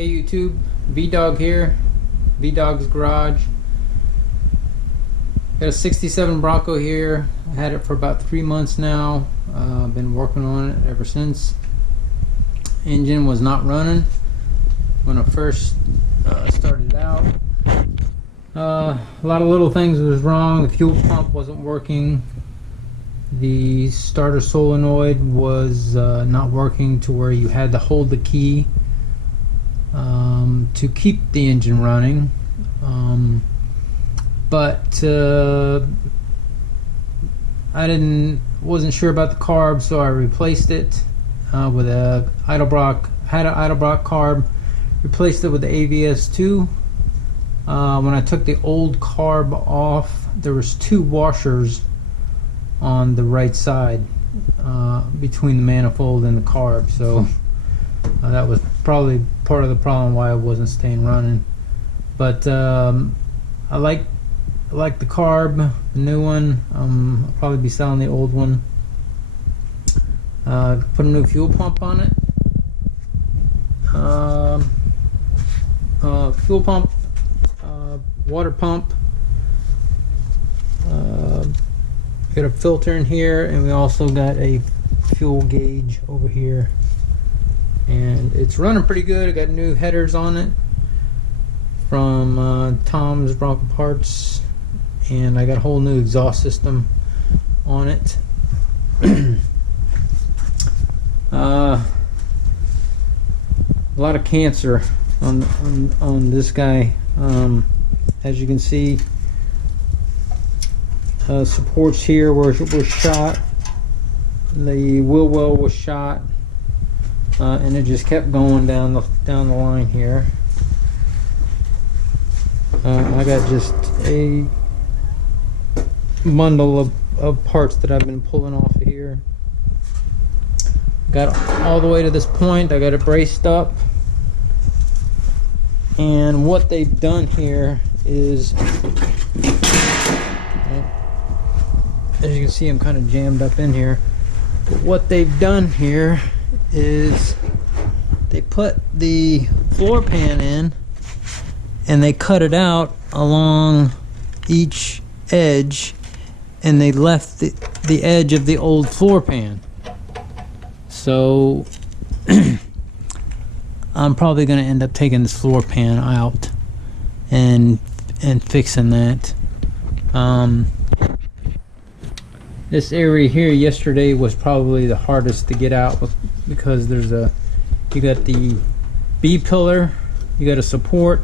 Hey YouTube, V-Dog here, V-Dog's Garage. Got a 67 Bronco here. I had it for about 3 months now. Been working on it ever since. Engine was not running when I first started out. A lot of little things was wrong. The fuel pump wasn't working. The starter solenoid was not working to where you had to hold the key to keep the engine running. But I wasn't sure about the carb, so I replaced it with a Edelbrock. Had an Edelbrock carb, replaced it with the AVS2. When I took the old carb off, there was 2 washers on the right side between the manifold and the carb, so that was probably part of the problem why it wasn't staying running. But I like the carb, the new one. I'll probably be selling the old one. Put a new fuel pump on it. Fuel pump, water pump. Got a filter in here, and we also got a fuel gauge over here. And it's running pretty good. I got new headers on it from Tom's Bronco Parts, and I got a whole new exhaust system on it. A lot of cancer on this guy. As you can see, supports here were shot. The wheel well was shot, and it just kept going down the line here. I got just a bundle of parts that I've been pulling off of here. Got all the way to this point. I got it braced up, and what they've done here is, as you can see, I'm kind of jammed up in here. But what they've done here is they put the floor pan in, and they cut it out along each edge, and they left the edge of the old floor pan. So I'm probably going to end up taking this floor pan out and fixing that. This area here yesterday was probably the hardest to get out because you got the B pillar, you got a support,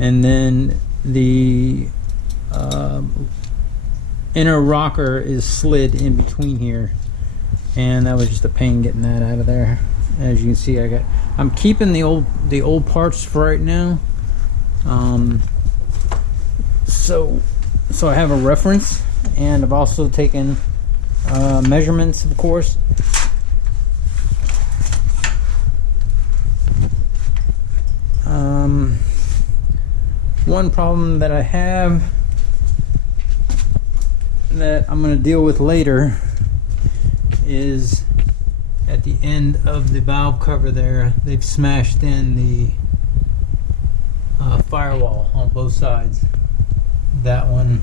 and then the inner rocker is slid in between here, and that was just a pain getting that out of there. As you can see, I'm keeping the old parts for right now, so I have a reference, and I've also taken measurements, of course. One problem that I have that I'm going to deal with later is at the end of the valve cover there, they've smashed in the firewall on both sides. That one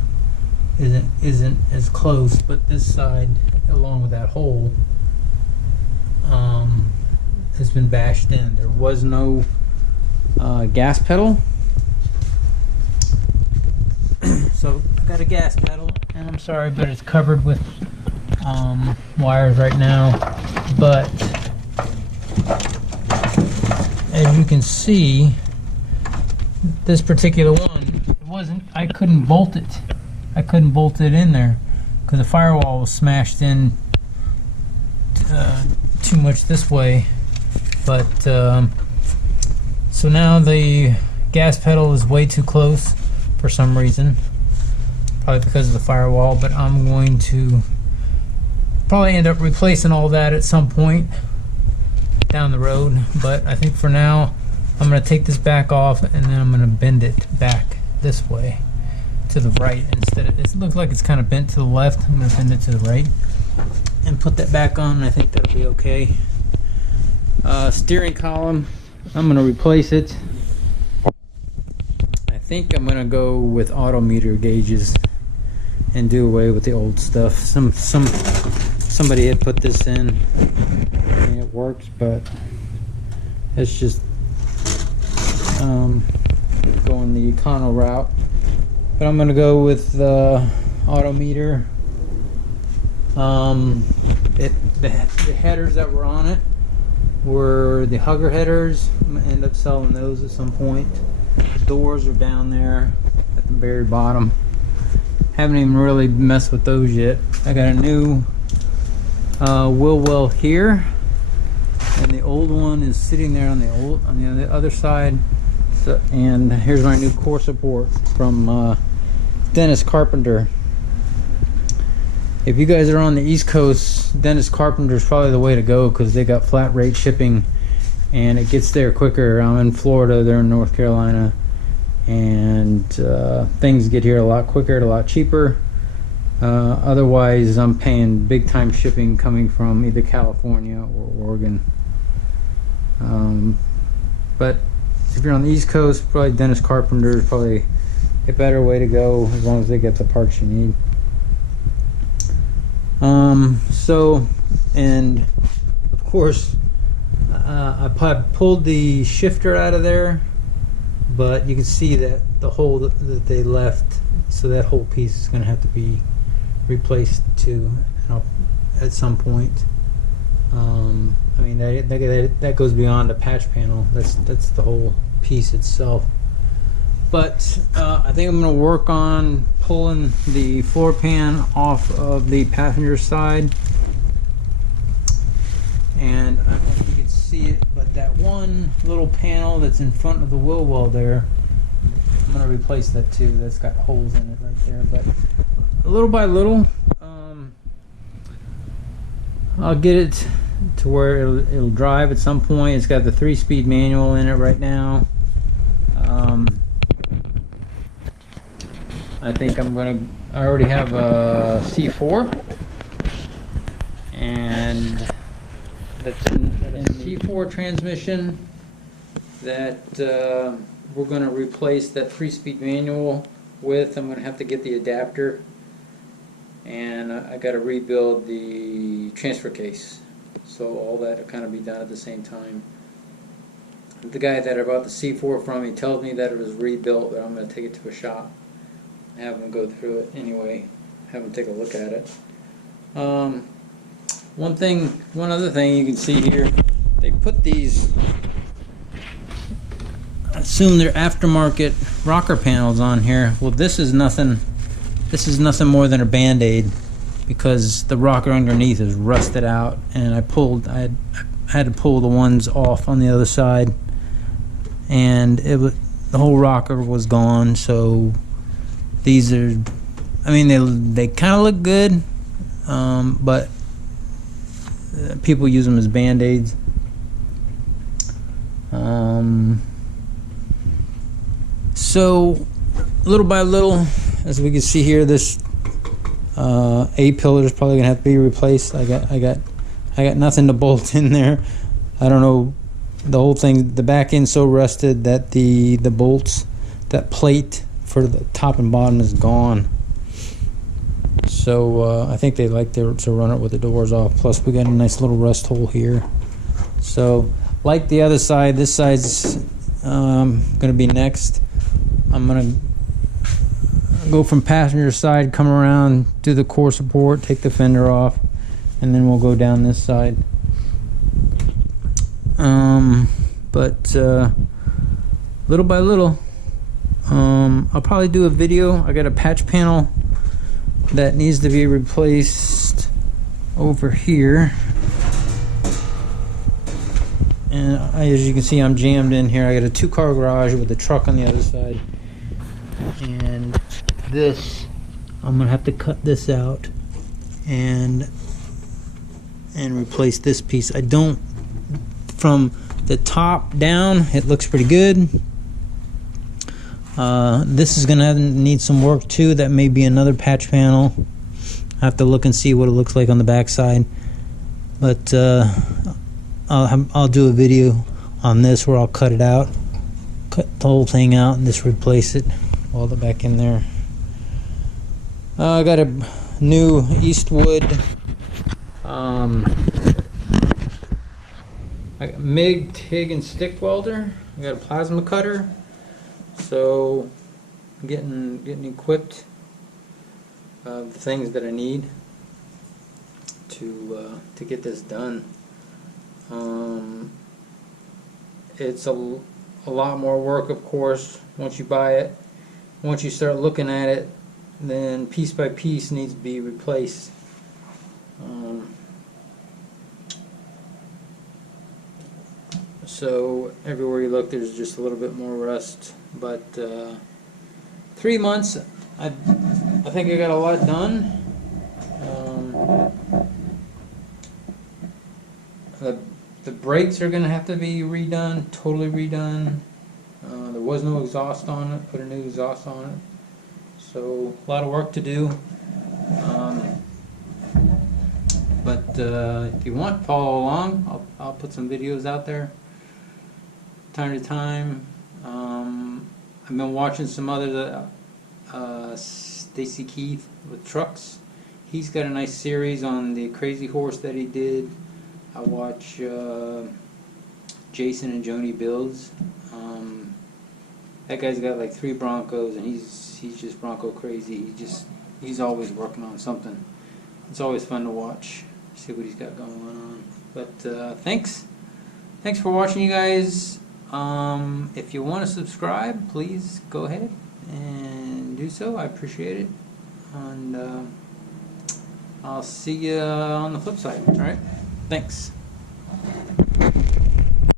isn't as close, but this side, along with that hole, has been bashed in. There was no gas pedal, so I've got a gas pedal, and I'm sorry, but it's covered with wires right now. But as you can see, this particular one, I couldn't bolt it. I couldn't bolt it in there because the firewall was smashed in too much this way. But so now the gas pedal is way too close for some reason, probably because of the firewall. But I'm going to probably end up replacing all that at some point down the road. But I think for now I'm going to take this back off, and then I'm going to bend it back this way to the right instead of, it looks like it's kind of bent to the left. I'm going to bend it to the right and put that back on, and I think that'll be okay. Steering column I'm gonna replace it. I think I'm gonna go with auto meter gauges and do away with the old stuff. Somebody had put this in and it works, but it's just going the econo route. But I'm gonna go with auto meter. The headers that were on it were the hugger headers. I'm gonna end up selling those at some point. The doors are down there at the very bottom. Haven't even really messed with those yet. I got a new wheel well here, and the old one is sitting there on the other side. So, and here's my new core support from Dennis Carpenter. If you guys are on the East Coast, Dennis Carpenter is probably the way to go because they got flat rate shipping and it gets there quicker. I'm in Florida, they're in North Carolina, and things get here a lot quicker, a lot cheaper. Otherwise, I'm paying big time shipping coming from either California or Oregon. But if you're on the East Coast, probably Dennis Carpenter is probably a better way to go as long as they get the parts you need. And of course, I pulled the shifter out of there, but you can see that the hole that they left, so that whole piece is going to have to be replaced too, at some point. I mean, that goes beyond the patch panel. That's the whole piece itself. But I think I'm going to work on pulling the floor pan off of the passenger side. And I don't know if you can see it, but that one little panel that's in front of the wheel well there, I'm going to replace that too. That's got holes in it right there. But little by little, I'll get it to where it'll drive at some point. It's got the 3-speed manual in it right now. I think I already have a C4, and that's a C4 transmission that we're going to replace that 3-speed manual with. I'm going to have to get the adapter, and I got to rebuild the transfer case, so all that will kind of be done at the same time. The guy that I bought the C4 from, he tells me that it was rebuilt, but I'm going to take it to a shop, have them go through it anyway, have them take a look at it. One other thing you can see here, they put these, I assume they're aftermarket rocker panels on here. Well, this is nothing more than a band-aid, because the rocker underneath is rusted out, and I had to pull the ones off on the other side, and the whole rocker was gone. So these are, I mean, they kind of look good, but people use them as band-aids. So little by little, as we can see here, this A-pillar is probably gonna have to be replaced. I got nothing to bolt in there. I don't know, the whole thing, the back end's so rusted that the bolts, that plate for the top and bottom is gone. So I think they like to run it with the doors off. Plus we got a nice little rust hole here. So like the other side, this side's gonna be next. I'm gonna go from passenger side, come around, do the core support, take the fender off, and then we'll go down this side. But little by little, I'll probably do a video. I got a patch panel that needs to be replaced over here, and as you can see, I'm jammed in here. I got a 2-car garage with a truck on the other side, and this, I'm gonna have to cut this out and replace this piece. I don't, from the top down, it looks pretty good. This is gonna need some work too. That may be another patch panel. I have to look and see what it looks like on the back side, but I'll do a video on this where I'll cut it out, cut the whole thing out and just replace it, weld it back in there. I got a new Eastwood I got MIG, TIG, and stick welder. I got a plasma cutter, so I'm getting equipped of the things that I need to get this done. It's a lot more work, of course, once you buy it. Once you start looking at it, then piece by piece needs to be replaced. So everywhere you look, there's just a little bit more rust. But 3 months, I think I got a lot done. The brakes are going to have to be redone, totally redone. There was no exhaust on it, put a new exhaust on it. So a lot of work to do. But if you want, follow along. I'll put some videos out there time to time. I've been watching some other Stacy Keith with trucks. He's got a nice series on the Crazy Horse that he did. I watch Jason and Joni Builds. That guy's got like 3 Broncos, and he's just Bronco crazy. He's always working on something. It's always fun to watch, see what he's got going on. But thanks for watching, you guys. If you want to subscribe, please go ahead and do so. I appreciate it, and I'll see you on the flip side. All right, thanks.